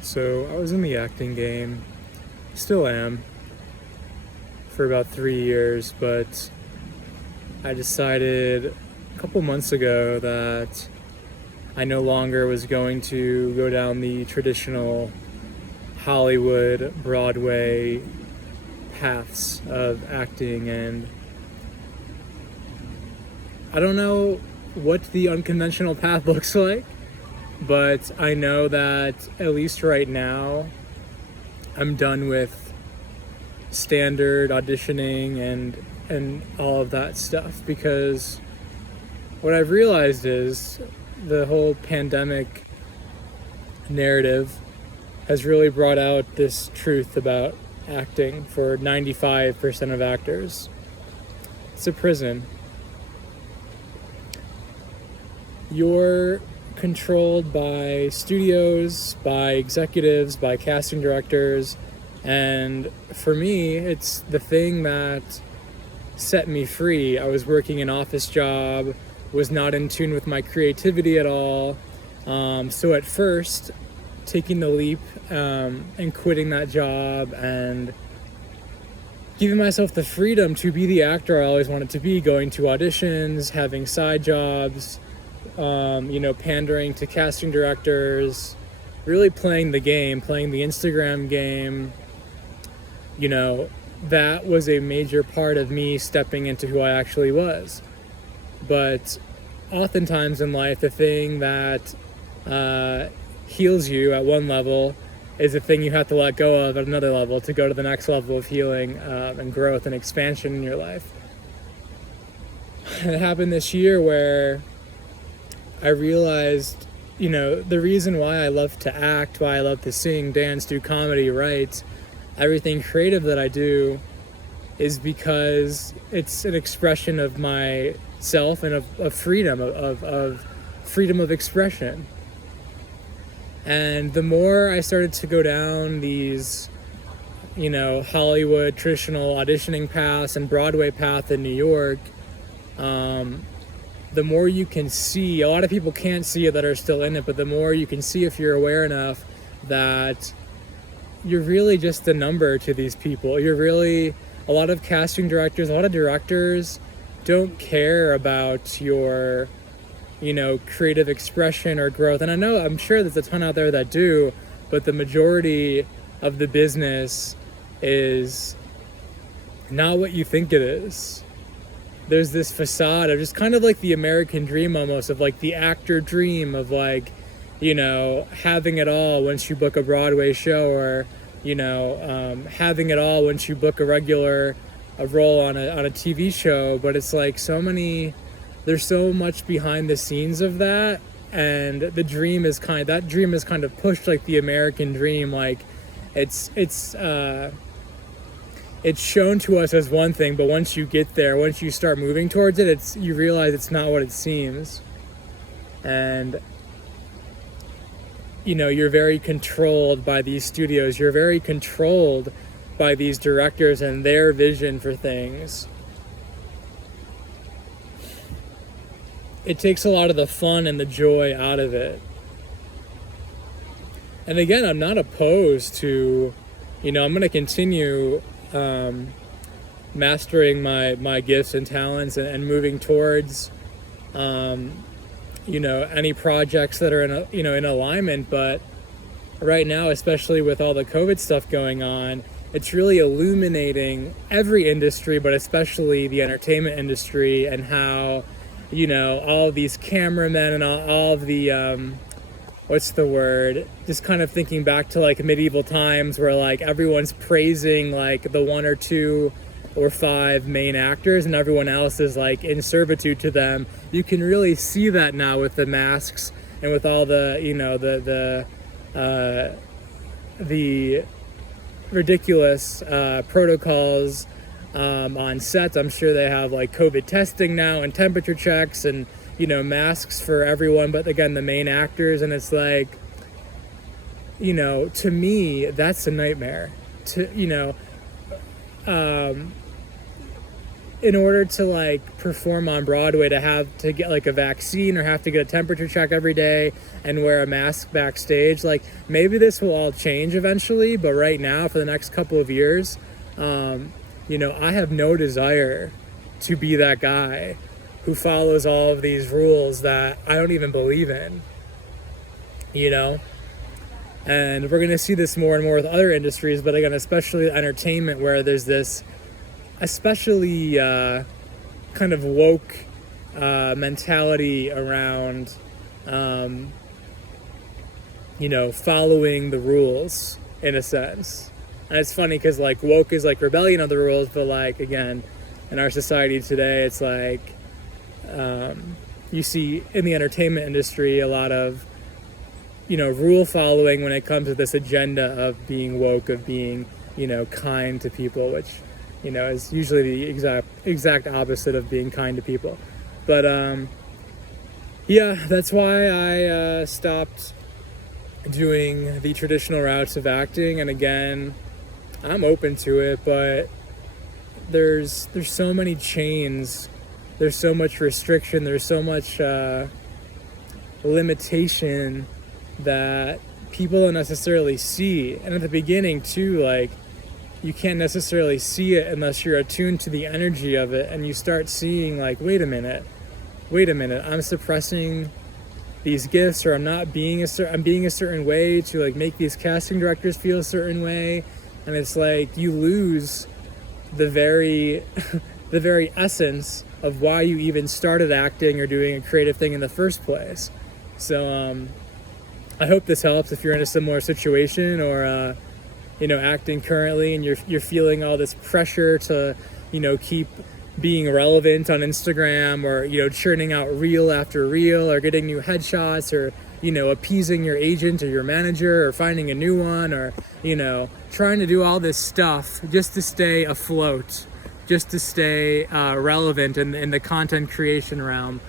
So I was in the acting game, still am, for about 3 years, but I decided a couple months ago that I no longer was going to go down the traditional Hollywood, Broadway paths of acting, and I don't know what the unconventional path looks like, but I know that at least right now I'm done with standard auditioning and all of that stuff, because what I've realized is the whole pandemic narrative has really brought out this truth about acting for 95% of actors. It's a prison. You're controlled by studios, by executives, by casting directors, and for me, it's the thing that set me free. I was working an office job, was not in tune with my creativity at all. So at first, taking the leap and quitting that job and giving myself the freedom to be the actor I always wanted to be, going to auditions, having side jobs, pandering to casting directors, really playing the game, playing the Instagram game. That was a major part of me stepping into who I actually was. But oftentimes in life, the thing that heals you at one level is the thing you have to let go of at another level to go to the next level of healing and growth and expansion in your life. And it happened this year where I realized, the reason why I love to act, why I love to sing, dance, do comedy, write, everything creative that I do is because it's an expression of myself and of freedom, of freedom of expression. And the more I started to go down these, Hollywood traditional auditioning paths and Broadway path in New York, the more you can see, a lot of people can't see it that are still in it, but the more you can see if you're aware enough that you're really just a number to these people. A lot of casting directors, a lot of directors don't care about your, creative expression or growth. And I'm sure there's a ton out there that do, but the majority of the business is not what you think it is. There's this facade of just kind of like the American dream almost, of like the actor dream of like, having it all once you book a Broadway show, or, having it all once you book a role on a TV show. But it's like there's so much behind the scenes of that. And the dream is kind of pushed like the American dream. Like it's shown to us as one thing, but once you get there, once you start moving towards it, you realize it's not what it seems. And you're very controlled by these studios. You're very controlled by these directors and their vision for things. It takes a lot of the fun and the joy out of it. And again, I'm not opposed to, I'm going to continue mastering my gifts and talents and moving towards any projects that are in alignment. But right now, especially with all the COVID stuff going on, it's really illuminating every industry, but especially the entertainment industry, and how all of these cameramen and all of the just kind of thinking back to like medieval times, where like everyone's praising like the 1 or 2 or 5 main actors, and everyone else is like in servitude to them. You can really see that now with the masks and with all the the ridiculous protocols on sets. I'm sure they have like COVID testing now and temperature checks and masks for everyone, but again, the main actors. And it's like, to me, that's a nightmare. in order to like perform on Broadway, to have to get like a vaccine or have to get a temperature check every day and wear a mask backstage. Like maybe this will all change eventually, but right now for the next couple of years, you know, I have no desire to be that guy who follows all of these rules that I don't even believe in, you know? And we're going to see this more and more with other industries, but again, especially entertainment, where there's this especially kind of woke mentality around, you know, following the rules in a sense. And it's funny because like woke is like rebellion of the rules, but like, again, in our society today, it's like you see in the entertainment industry a lot of, you know, rule following when it comes to this agenda of being woke, of being, you know, kind to people, which, you know, is usually the exact opposite of being kind to people. But yeah, that's why I stopped doing the traditional routes of acting. And again, I'm open to it, but there's so many chains, there's so much restriction, there's so much limitation that people don't necessarily see. And at the beginning too, like, you can't necessarily see it unless you're attuned to the energy of it, and you start seeing like, wait a minute, I'm suppressing these gifts, or I'm not being I'm being a certain way to like make these casting directors feel a certain way. And it's like you lose the very the very essence of why you even started acting or doing a creative thing in the first place. So I hope this helps if you're in a similar situation, or you know, acting currently, and you're feeling all this pressure to, you know, keep being relevant on Instagram, or, you know, churning out reel after reel, or getting new headshots, or, you know, appeasing your agent or your manager, or finding a new one, or, you know, trying to do all this stuff just to stay afloat, just to stay relevant in the content creation realm.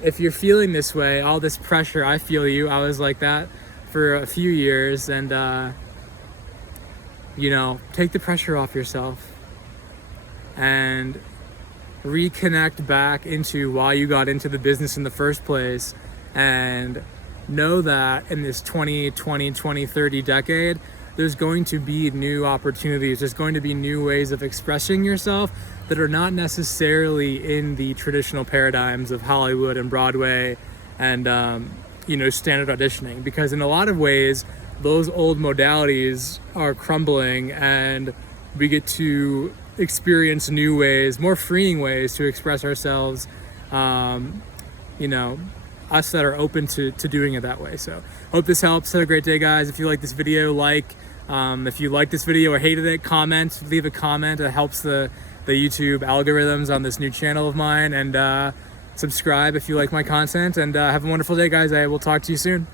If you're feeling this way, all this pressure, I feel you. I was like that for a few years, and you know, take the pressure off yourself and reconnect back into why you got into the business in the first place, and know that in this 2030 decade, there's going to be new opportunities. There's going to be new ways of expressing yourself that are not necessarily in the traditional paradigms of Hollywood and Broadway and, you know, standard auditioning. Because in a lot of ways, those old modalities are crumbling, and we get to experience new ways, more freeing ways to express ourselves, you know, us that are open to doing it that way. So hope this helps. Have a great day, guys. If you like this video, if you like this video or hated it, comment, leave a comment. It helps the YouTube algorithms on this new channel of mine, and subscribe if you like my content, and have a wonderful day, guys. I will talk to you soon.